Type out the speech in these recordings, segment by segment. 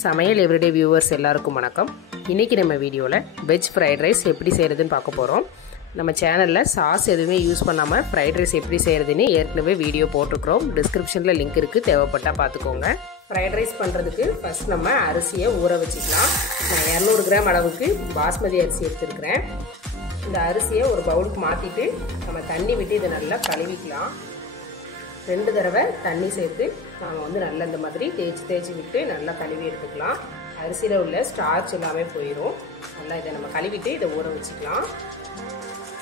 சமையல் everyday viewers எல்லாருக்கும் வணக்கம். இன்றைக்கி நம்ம வீடியோவில் வெஜ் ஃப்ரைட் ரைஸ் எப்படி செய்கிறதுன்னு பார்க்க போகிறோம். நம்ம சேனலில் சாஸ் எதுவுமே யூஸ் பண்ணாமல் ஃப்ரைட் ரைஸ் எப்படி செய்கிறதுன்னு ஏற்கனவே வீடியோ போட்டிருக்கிறோம். டிஸ்கிரிப்ஷனில் லிங்க் இருக்குது, தேவைப்பட்டால் பார்த்துக்கோங்க. ஃப்ரைட் ரைஸ் பண்ணுறதுக்கு ஃபஸ்ட் நம்ம அரிசியை ஊற வச்சுக்கலாம். நான் 200 கிராம் அளவுக்கு பாஸ்மதி அரிசி எடுத்துருக்கிறேன். இந்த அரிசியை ஒரு பவுலுக்கு மாற்றிட்டு நம்ம தண்ணி விட்டு இதை நல்லா கழுவிக்கலாம். 2 தடவை தண்ணி சேர்த்து நாம் நல்லா இந்த மாதிரி தேய்ச்சி விட்டு நல்லா கழுவி எடுத்துக்கலாம். அரிசியில் உள்ள ஸ்டார்ச் எல்லாமே போயிடும். நல்லா இதை நம்ம கழுவிட்டு இதை ஊற வச்சுக்கலாம்.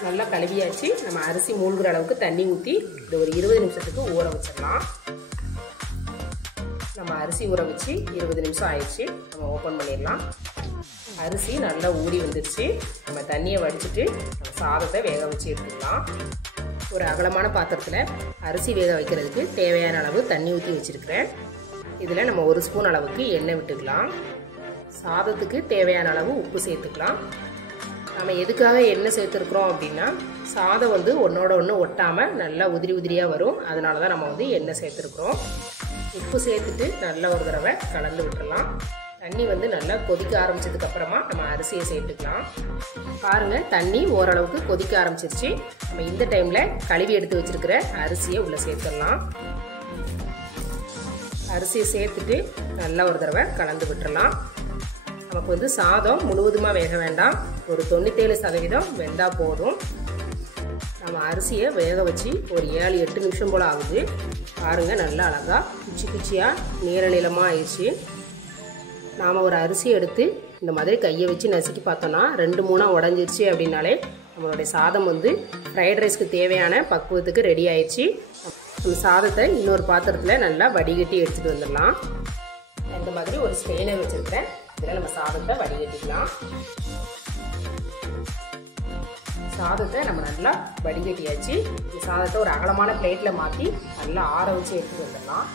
நல்லா கழுவியாச்சு. நம்ம அரிசி மூழ்கிற அளவுக்கு தண்ணி ஊற்றி இதை ஒரு 20 நிமிஷத்துக்கு ஊற வச்சிடலாம். நம்ம அரிசி ஊற வச்சு 20 நிமிஷம் ஆயிடுச்சு. நம்ம ஓப்பன் பண்ணிடலாம். அரிசி நல்லா ஊறி வந்துடுச்சு. நம்ம தண்ணியை வடிச்சிட்டு நம்ம சாதத்தை வேக வச்சு எடுத்துக்கலாம். ஒரு அகலமான பாத்திரத்தில் அரிசி வேக வைக்கிறதுக்கு தேவையான அளவு தண்ணி ஊற்றி வச்சுருக்கிறேன். இதில் நம்ம 1 ஸ்பூன் அளவுக்கு எண்ணெய் விட்டுக்கலாம். சாதத்துக்கு தேவையான அளவு உப்பு சேர்த்துக்கலாம். நம்ம எதுக்காக எண்ணெய் சேர்த்துருக்குறோம் அப்படின்னா, சாதம் ஒன்றோட ஒன்று ஒட்டாமல் நல்லா உதிரியாக வரும். அதனால தான் நம்ம எண்ணெய் சேர்த்துருக்குறோம். உப்பு சேர்த்துட்டு நல்லா ஒரு தடவை கலந்து விட்டுடலாம். தண்ணி நல்லா கொதிக்க ஆரம்பிச்சதுக்கு அப்புறமா நம்ம அரிசியை சேர்த்துக்கலாம். பாருங்க, தண்ணி ஓரளவுக்கு கொதிக்க ஆரம்பிச்சிருச்சு. நம்ம இந்த டைம்ல கழுவி எடுத்து வச்சிருக்கிற அரிசியை உள்ள சேர்த்துடலாம். அரிசியை சேர்த்துட்டு நல்லா ஒரு தடவை கலந்து விட்டுறலாம். நமக்கு சாதம் முழுவதுமாக வேக வேண்டாம், ஒரு 97% வெந்தா போதும். நம்ம அரிசியை வேக வச்சு ஒரு 7-8 நிமிஷம் போல் ஆகுது. பாருங்க, நல்லா அழகா குச்சியாக நீளமாக ஆயிடுச்சு. நாம் ஒரு அரிசி எடுத்து இந்த மாதிரி கையை வச்சு நசுக்கி பார்த்தோன்னா 2-3 உடஞ்சிருச்சு அப்படின்னாலே நம்மளுடைய சாதம் ஃப்ரைட் ரைஸ்க்கு தேவையான பக்குவத்துக்கு ரெடி ஆயிடுச்சு. நம்ம சாதத்தை இன்னொரு பாத்திரத்தில் நல்லா வடிகட்டி எடுத்துகிட்டு வந்துடலாம். இந்த மாதிரி ஒரு ஸ்ட்ரெயினர் வச்சுருக்கேன். இதில் நம்ம சாதத்தை வடிகட்டிக்கலாம். சாதத்தை நம்ம நல்லா வடிகட்டியாச்சு. இந்த சாதத்தை ஒரு அகலமான பிளேட்டில் மாற்றி நல்லா ஆற வச்சு எடுத்துகிட்டு வந்துடலாம்.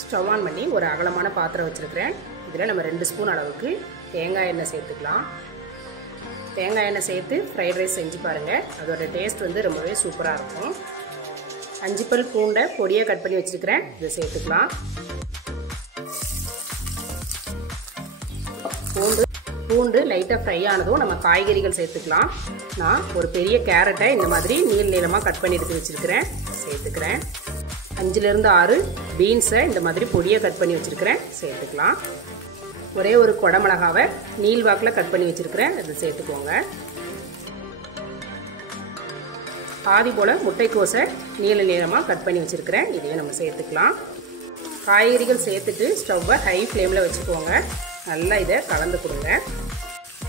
ஸ்டவ் ஆன் பண்ணி ஒரு அகலமான பாத்திரம் வச்சுருக்கிறேன். இதில் நம்ம 2 ஸ்பூன் அளவுக்கு தேங்காய் எண்ணெய் சேர்த்துக்கலாம். தேங்காய் எண்ணெய் சேர்த்து ஃப்ரைட் ரைஸ் செஞ்சு பாருங்கள். அதோட டேஸ்ட் ரொம்பவே சூப்பராக இருக்கும். 5 பல் பூண்டை பொடியாக கட் பண்ணி வச்சுருக்கிறேன். இதை சேர்த்துக்கலாம். பூண்டு லைட்டாக ஃப்ரை ஆனதும் நம்ம காய்கறிகள் சேர்த்துக்கலாம். நான் ஒரு பெரிய கேரட்டை இந்த மாதிரி நீளமாக கட் பண்ணி எடுத்து வச்சுருக்கிறேன், சேர்த்துக்கிறேன். 5லேருந்து 6 பீன்ஸை இந்த மாதிரி பொடியாக கட் பண்ணி வச்சுருக்கிறேன், சேர்த்துக்கலாம். ஒரே ஒரு குடமிளகாவை நீள்வாக்கில் கட் பண்ணி வச்சுருக்கிறேன், அதை சேர்த்துக்கோங்க. பாதி போல் முட்டைக்கோஸை நீளமாக கட் பண்ணி வச்சுருக்கிறேன், இதையும் நம்ம சேர்த்துக்கலாம். காய்கறிகள் சேர்த்துட்டு ஸ்டவ்வை ஹை ஃப்ளேமில் வச்சுக்கோங்க. நல்லா இதை கலந்து கொடுங்க.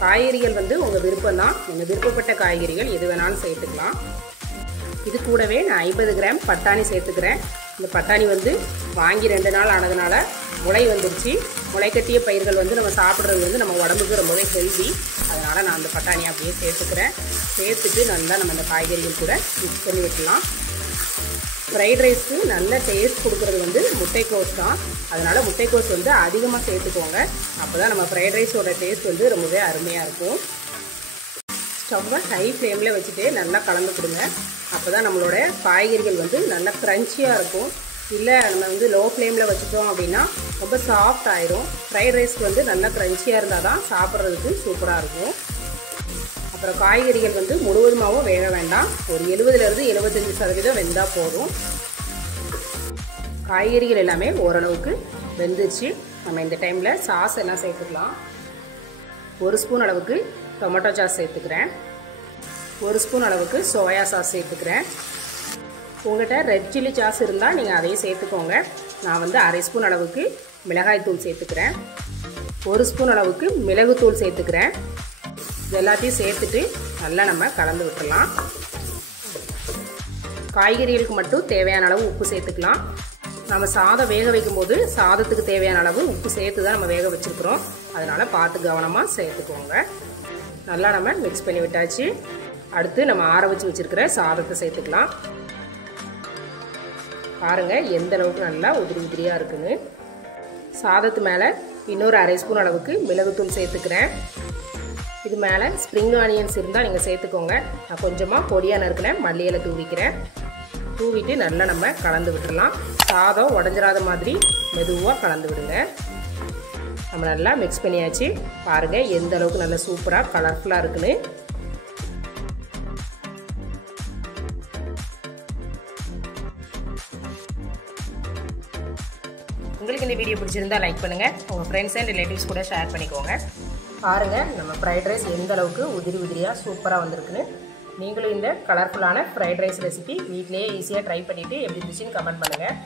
காய்கறிகள் உங்கள் விருப்பம்தான். நீங்கள் விருப்பப்பட்ட காய்கறிகள் எது வேணாலும் சேர்த்துக்கலாம். இது கூடவே நான் 50 கிராம் பட்டாணி சேர்த்துக்கிறேன். இந்த பட்டாணி வாங்கி 2 நாள் ஆனதுனால முளை வந்துருச்சு. முளைக்கட்டிய பயிர்கள் நம்ம சாப்பிட்றது நம்ம உடம்புக்கு ரொம்பவே ஹெல்தி. அதனால் நான் அந்த பட்டாணி அப்படியே சேர்த்துக்கிறேன். சேர்த்துட்டு நல்லா நம்ம அந்த காய்கறிகள் கூட மிக்ஸ் பண்ணி வைக்கலாம். ஃப்ரைட் ரைஸ்க்கு நல்ல டேஸ்ட் கொடுக்குறது முட்டைக்கோஸ் தான். அதனால் முட்டைக்கோஸ் அதிகமாக சேர்த்துக்கோங்க. அப்போ தான் நம்ம ஃப்ரைட் ரைஸோட டேஸ்ட் ரொம்பவே அருமையாக இருக்கும். ஸ்டவ்வை ஹை ஃப்ளேமில் வச்சுட்டு நல்லா கலந்து கொடுங்க. அப்போ தான் நம்மளோட காய்கறிகள் நல்லா க்ரன்ச்சியாக இருக்கும். இல்லை நம்ம லோ ஃப்ளேமில் வச்சுட்டோம் அப்படின்னா ரொம்ப சாஃப்ட் ஆயிரும். ஃப்ரைட் ரைஸ்க்கு நல்லா க்ரன்ச்சியாக இருந்தால் தான் சாப்பிட்றதுக்கு சூப்பராக இருக்கும். அப்புறம் காய்கறிகள் முழுவதுமாகவும் வேக வேண்டாம், ஒரு 70லேருந்து 75% வெந்தால் போதும். காய்கறிகள் எல்லாமே ஓரளவுக்கு வெந்துச்சு. நம்ம இந்த டைமில் சாஸ் எல்லாம் சேர்த்துக்கலாம். 1 ஸ்பூன் அளவுக்கு டொமேட்டோ சாஸ் சேர்த்துக்கிறேன். 1 ஸ்பூன் அளவுக்கு சோயா சாஸ் சேர்த்துக்கிறேன். உங்கள்கிட்ட ரெட் சில்லி சாஸ் இருந்தால் நீங்கள் அதையும் சேர்த்துக்கோங்க. நான் 1/2 ஸ்பூன் அளவுக்கு மிளகாய் தூள் சேர்த்துக்கிறேன். 1 ஸ்பூன் அளவுக்கு மிளகுத்தூள் சேர்த்துக்கிறேன். இது எல்லாத்தையும் சேர்த்துட்டு நல்லா நம்ம கலந்து விட்டுடலாம். காய்கறிகளுக்கு மட்டும் தேவையான அளவு உப்பு சேர்த்துக்கலாம். நம்ம சாதம் வேக வைக்கும்போது சாதத்துக்கு தேவையான அளவு உப்பு சேர்த்து தான் நம்ம வேக வச்சுருக்குறோம். அதனால் பார்த்து கவனமாக சேர்த்துக்கோங்க. நல்லா நம்ம மிக்ஸ் பண்ணி விட்டாச்சு. அடுத்து நம்ம ஆற வச்சு வச்சுருக்கிற சாதத்தை சேர்த்துக்கலாம். பாருங்கள் எந்த அளவுக்கு நல்லா உதிரியாக இருக்குன்னு. சாதத்து மேலே இன்னொரு 1/2 ஸ்பூன் அளவுக்கு மிளகுத்தூள் சேர்த்துக்கிறேன். இது மேலே ஸ்ப்ரிங் ஆனியன்ஸ் இருந்தால் நீங்கள் சேர்த்துக்கோங்க. நான் கொஞ்சமாக பொடியாக நறுக்கின மல்லி இலை தூவிக்கிறேன். தூவிட்டு நல்லா நம்ம கலந்து விட்டுடலாம். சாதம் உடஞ்சிராத மாதிரி மெதுவாக கலந்து விடுங்க. நம்ம நல்லா மிக்ஸ் பண்ணியாச்சு. பாருங்கள் எந்த அளவுக்கு நல்லா சூப்பராக கலர்ஃபுல்லாக இருக்குன்னு. உங்களுக்கு இந்த வீடியோ பிடிச்சிருந்தா லைக் பண்ணுங்கள், உங்கள் ஃப்ரெண்ட்ஸ் அண்ட் ரிலேட்டிவ்ஸ் கூட ஷேர் பண்ணிக்கோங்க. பாருங்கள் நம்ம ஃப்ரைட் ரைஸ் எந்த அளவுக்கு உதிரி உதிரியாக சூப்பராக வந்திருக்குன்னு. நீங்களும் இந்த கலர்ஃபுல்லான ஃப்ரைட் ரைஸ் ரெசிபி வீட்டிலேயே ஈஸியாக ட்ரை பண்ணிவிட்டு எப்படி இருந்துச்சுன்னு கமெண்ட் பண்ணுங்கள்.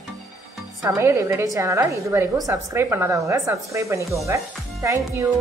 சமையல் எவ்ரிடே சேனலை இது வரைக்கும் சப்ஸ்கிரைப் பண்ணாதவங்க சப்ஸ்கிரைப் பண்ணிக்கோங்க. தேங்க்யூ.